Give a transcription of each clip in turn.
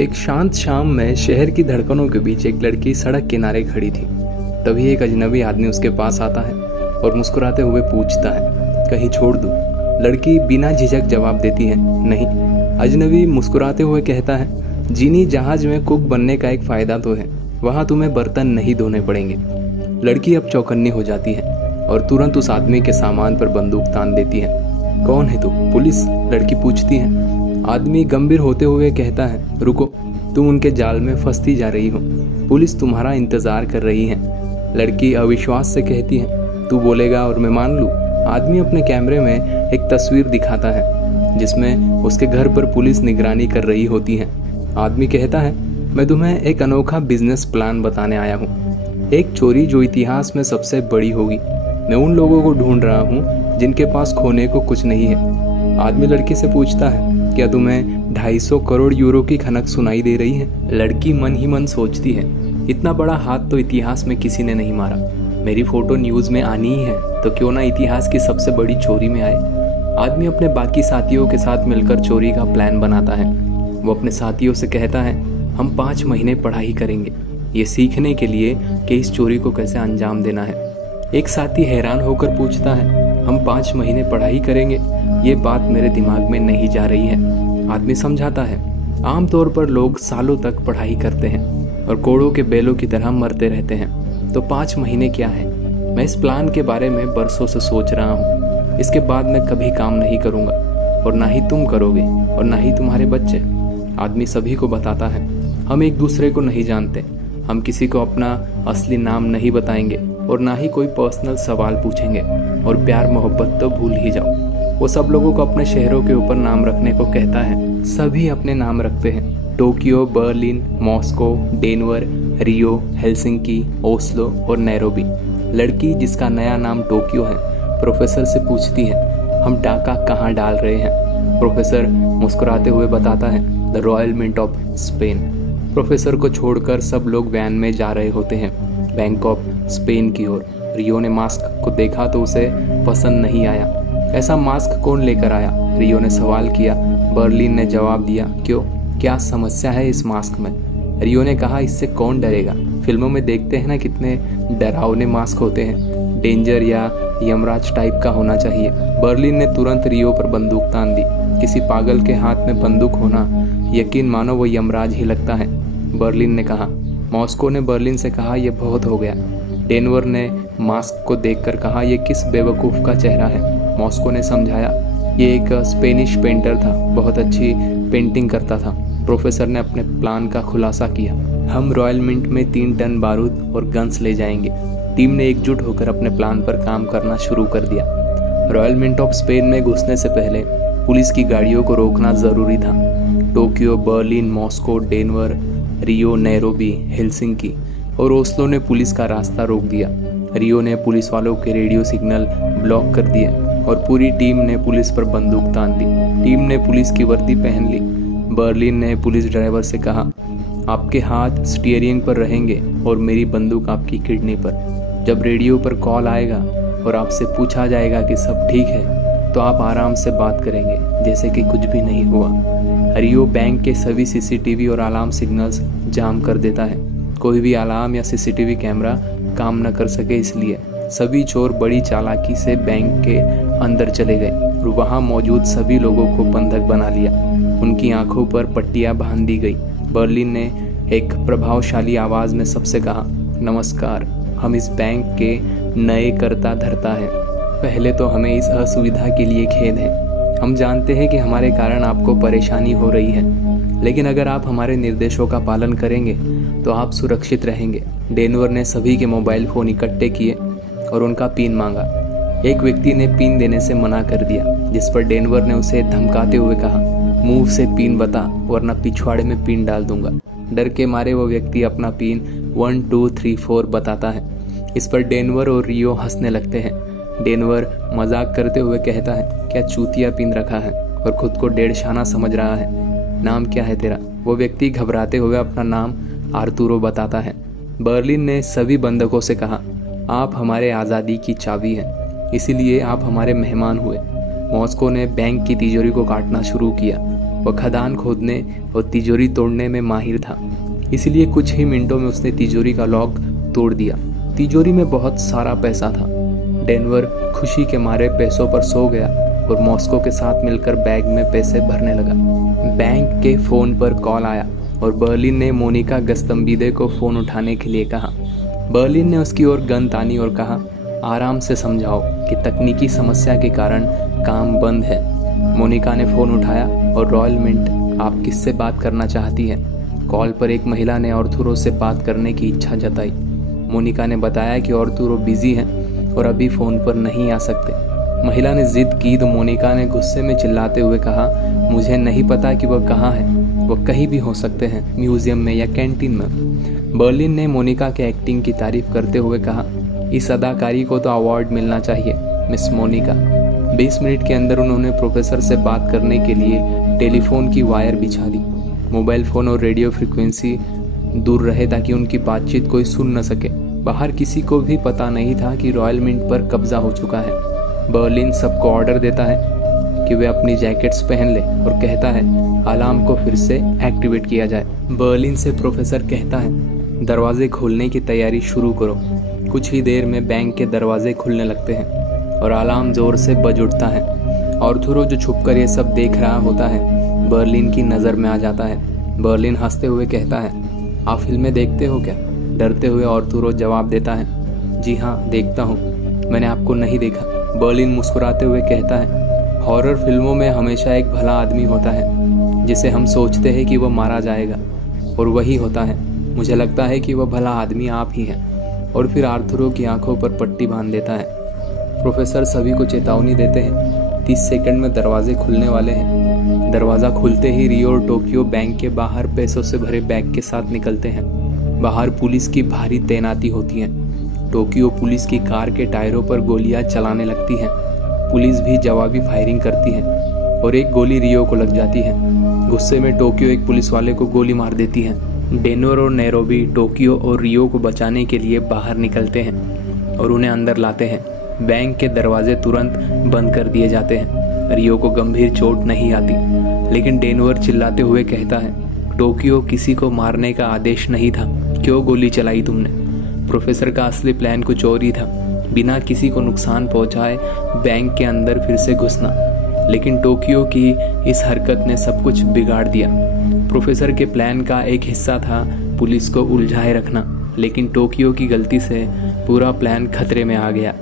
एक शांत शाम में शहर की धड़कनों के बीच एक लड़की सड़क किनारे खड़ी थी। तभी एक अजनबी आदमी उसके पास आता है और मुस्कुराते हुए पूछता है, कहीं छोड़ दूं? लड़की बिना झिझक जवाब देती है, नहीं। अजनबी मुस्कुराते हुए कहता है, जीनी जहाज में कुक बनने का एक फ़ायदा तो है, वहाँ तुम्हें बर्तन नहीं धोने पड़ेंगे। लड़की अब चौकन्नी हो जाती है और तुरंत उस आदमी के सामान पर बंदूक तान देती है। कौन है तू? पुलिस? लड़की पूछती है। आदमी गंभीर होते हुए कहता है, रुको, तुम उनके जाल में फंसती जा रही हो। पुलिस तुम्हारा इंतजार कर रही है। लड़की अविश्वास से कहती है, तू बोलेगा और मैं मान लूँ? आदमी अपने कैमरे में एक तस्वीर दिखाता है जिसमें उसके घर पर पुलिस निगरानी कर रही होती है। आदमी कहता है, मैं तुम्हें एक अनोखा बिजनेस प्लान बताने आया हूँ, एक चोरी जो इतिहास में सबसे बड़ी होगी। मैं उन लोगों को ढूंढ रहा हूँ जिनके पास खोने को कुछ नहीं है। आदमी लड़की से पूछता है, क्या तुम्हें 250 करोड़ यूरो की खनक सुनाई दे रही है? लड़की मन ही मन सोचती है, इतना बड़ा हाथ तो इतिहास में किसी ने नहीं मारा। मेरी फोटो न्यूज़ में आनी ही है तो क्यों ना इतिहास की सबसे बड़ी चोरी में आए। आदमी अपने बाकी साथियों के साथ मिलकर चोरी का प्लान बनाता है। वो अपने साथियों से कहता है, हम 5 महीने पढ़ाई करेंगे, ये सीखने के लिए कि इस चोरी को कैसे अंजाम देना है। एक साथी हैरान होकर पूछता है, हम 5 महीने पढ़ाई करेंगे? ये बात मेरे दिमाग में नहीं जा रही है। आदमी समझाता है, आमतौर पर लोग सालों तक पढ़ाई करते हैं और कोड़ों के बैलों की तरह मरते रहते हैं, तो 5 महीने क्या है? मैं इस प्लान के बारे में बरसों से सोच रहा हूँ। इसके बाद मैं कभी काम नहीं करूँगा और ना ही तुम करोगे और ना ही तुम्हारे बच्चे। आदमी सभी को बताता है, हम एक दूसरे को नहीं जानते, हम किसी को अपना असली नाम नहीं बताएंगे और ना ही कोई पर्सनल सवाल पूछेंगे, और प्यार मोहब्बत तो भूल ही जाओ। वो सब लोगों को अपने शहरों के ऊपर नाम रखने को कहता है। सभी अपने नाम रखते हैं, टोक्यो, बर्लिन, मॉस्को, डेनवर, रियो, हेलसिंकी, ओस्लो और नैरोबी। लड़की, जिसका नया नाम टोक्यो है, प्रोफेसर से पूछती है, हम डाका कहाँ डाल रहे हैं? प्रोफेसर मुस्कुराते हुए बताता है, the royal mint of Spain. Professor को छोड़कर सब लोग वैन में जा रहे होते हैं, बैंकॉक, स्पेन की ओर। रियो ने मास्क को देखा तो उसे पसंद नहीं आया। ऐसा मास्क कौन लेकर आया? रियो ने सवाल किया। बर्लिन ने जवाब दिया, क्यों, क्या समस्या है इस मास्क में? रियो ने कहा, इससे कौन डरेगा? फिल्मों में देखते हैं ना कितने डरावने मास्क होते हैं, डेंजर या यमराज टाइप का होना चाहिए। बर्लिन ने तुरंत रियो पर बंदूक तान दी। किसी पागल के हाथ में बंदूक होना, यकीन मानो वो यमराज ही लगता है, बर्लिन ने कहा। मॉस्को ने बर्लिन से कहा, यह बहुत हो गया। डेनवर ने मास्क को देखकर कहा, यह किस बेवकूफ़ का चेहरा है? मॉस्को ने समझाया, ये एक स्पेनिश पेंटर था, बहुत अच्छी पेंटिंग करता था। प्रोफेसर ने अपने प्लान का खुलासा किया, हम रॉयल मिंट में 3 टन बारूद और गन्स ले जाएंगे। टीम ने एकजुट होकर अपने प्लान पर काम करना शुरू कर दिया। रॉयल मिंट ऑफ स्पेन में घुसने से पहले पुलिस की गाड़ियों को रोकना ज़रूरी था। टोक्यो, बर्लिन, मॉस्को, डेनवर, रियो, नैरोबी, हेलसिंकी और ओस्लो ने पुलिस का रास्ता रोक दिया। रियो ने पुलिस वालों के रेडियो सिग्नल ब्लॉक कर दिए और पूरी टीम ने पुलिस पर बंदूक तान दी। टीम ने पुलिस की वर्दी पहन ली। बर्लिन ने पुलिस ड्राइवर से कहा, आपके हाथ स्टीयरिंग पर रहेंगे और मेरी बंदूक आपकी किडनी पर। जब रेडियो पर कॉल आएगा और आपसे पूछा जाएगा कि सब ठीक है, तो आप आराम से बात करेंगे जैसे कि कुछ भी नहीं हुआ। रियो बैंक के सभी सीसीटीवी और अलार्म सिग्नल्स जाम कर देता है। कोई भी अलार्म या सीसीटीवी कैमरा काम न कर सके, इसलिए सभी चोर बड़ी चालाकी से बैंक के अंदर चले गए और वहां मौजूद सभी लोगों को बंधक बना लिया। उनकी आंखों पर पट्टियां बांध दी गई। बर्लिन ने एक प्रभावशाली आवाज़ में सबसे कहा, नमस्कार, हम इस बैंक के नए कर्ता धर्ता हैं। पहले तो हमें इस असुविधा के लिए खेद है। हम जानते हैं कि हमारे कारण आपको परेशानी हो रही है, लेकिन अगर आप हमारे निर्देशों का पालन करेंगे तो आप सुरक्षित रहेंगे। डेनवर ने सभी के मोबाइल फ़ोन इकट्ठे किए और उनका पिन मांगा। एक व्यक्ति ने पिन देने से मना कर दिया, जिस पर डेनवर ने उसे धमकाते हुए कहा, मुंह से पिन बता वरना पिछवाड़े में पिन डाल दूंगा। डर के मारे वो व्यक्ति अपना पिन 1 2 3 4 बताता है। इस पर डेनवर और रियो हंसने लगते हैं। डेनवर मजाक करते हुए कहता है, क्या चूतिया पिन रखा है और खुद को डेढ़शाना समझ रहा है? नाम क्या है तेरा? वो व्यक्ति घबराते हुए अपना नाम आर्तुरो बताता है। बर्लिन ने सभी बंधकों से कहा, आप हमारे आज़ादी की चाबी हैं, इसीलिए आप हमारे मेहमान हुए। मॉस्को ने बैंक की तिजोरी को काटना शुरू किया। वह खदान खोदने और तिजोरी तोड़ने में माहिर था, इसलिए कुछ ही मिनटों में उसने तिजोरी का लॉक तोड़ दिया। तिजोरी में बहुत सारा पैसा था। डेनवर खुशी के मारे पैसों पर सो गया और मॉस्को के साथ मिलकर बैग में पैसे भरने लगा। बैंक के फ़ोन पर कॉल आया और बर्लिन ने मोनिका गस्तम्बीदे को फ़ोन उठाने के लिए कहा। बर्लिन ने उसकी ओर गन तानी और कहा, आराम से समझाओ कि तकनीकी समस्या के कारण काम बंद है। मोनिका ने फ़ोन उठाया और रॉयल मिंट, आप किससे बात करना चाहती हैं? कॉल पर एक महिला ने आर्थुरो से बात करने की इच्छा जताई। मोनिका ने बताया कि आर्थुरो बिजी हैं और अभी फ़ोन पर नहीं आ सकते। महिला ने जिद की तो मोनिका ने गुस्से में चिल्लाते हुए कहा, मुझे नहीं पता कि वह कहाँ है, वह कहीं भी हो सकते हैं, म्यूजियम में या कैंटीन में। बर्लिन ने मोनिका के एक्टिंग की तारीफ करते हुए कहा, इस अदाकारी को तो अवार्ड मिलना चाहिए मिस मोनिका। 20 मिनट के अंदर उन्होंने प्रोफेसर से बात करने के लिए टेलीफोन की वायर बिछा दी। मोबाइल फ़ोन और रेडियो फ्रिक्वेंसी दूर रहे ताकि उनकी बातचीत कोई सुन न सके। बाहर किसी को भी पता नहीं था कि रॉयल मिंट पर कब्जा हो चुका है। बर्लिन सबको ऑर्डर देता है कि वे अपनी जैकेट्स पहन लें और कहता है अलार्म को फिर से एक्टिवेट किया जाए। बर्लिन से प्रोफेसर कहता है, दरवाजे खोलने की तैयारी शुरू करो। कुछ ही देर में बैंक के दरवाजे खुलने लगते हैं और अलार्म जोर से बज उठता है। आर्थुरो जो छुपकर ये सब देख रहा होता है, बर्लिन की नज़र में आ जाता है। बर्लिन हंसते हुए कहता है, आप फिल्में देखते हो क्या? डरते हुए आर्थुरो जवाब देता है, जी हाँ देखता हूँ, मैंने आपको नहीं देखा। बर्लिन मुस्कुराते हुए कहता है, हॉरर फिल्मों में हमेशा एक भला आदमी होता है जिसे हम सोचते हैं कि वह मारा जाएगा, और वही होता है। मुझे लगता है कि वह भला आदमी आप ही हैं। और फिर आर्थुरो की आंखों पर पट्टी बांध देता है। प्रोफेसर सभी को चेतावनी देते हैं, 30 सेकंड में दरवाजे खुलने वाले हैं। दरवाज़ा खुलते ही रियो और टोक्यो बैंक के बाहर पैसों से भरे बैग के साथ निकलते हैं। बाहर पुलिस की भारी तैनाती होती है। टोक्यो पुलिस की कार के टायरों पर गोलियां चलाने लगती है। पुलिस भी जवाबी फायरिंग करती है और एक गोली रियो को लग जाती है। गुस्से में टोक्यो एक पुलिस वाले को गोली मार देती है। डेनवर और नैरोबी टोक्यो और रियो को बचाने के लिए बाहर निकलते हैं और उन्हें अंदर लाते हैं। बैंक के दरवाजे तुरंत बंद कर दिए जाते हैं। रियो को गंभीर चोट नहीं आती, लेकिन डेनवर चिल्लाते हुए कहता है, टोक्यो किसी को मारने का आदेश नहीं था, क्यों गोली चलाई तुमने? प्रोफेसर का असली प्लान कुछ और ही था, बिना किसी को नुकसान पहुंचाए बैंक के अंदर फिर से घुसना। लेकिन टोक्यो की इस हरकत ने सब कुछ बिगाड़ दिया। प्रोफेसर के प्लान का एक हिस्सा था पुलिस को उलझाए रखना, लेकिन टोक्यो की गलती से पूरा प्लान खतरे में आ गया।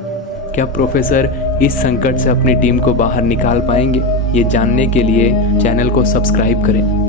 क्या प्रोफेसर इस संकट से अपनी टीम को बाहर निकाल पाएंगे? ये जानने के लिए चैनल को सब्सक्राइब करें।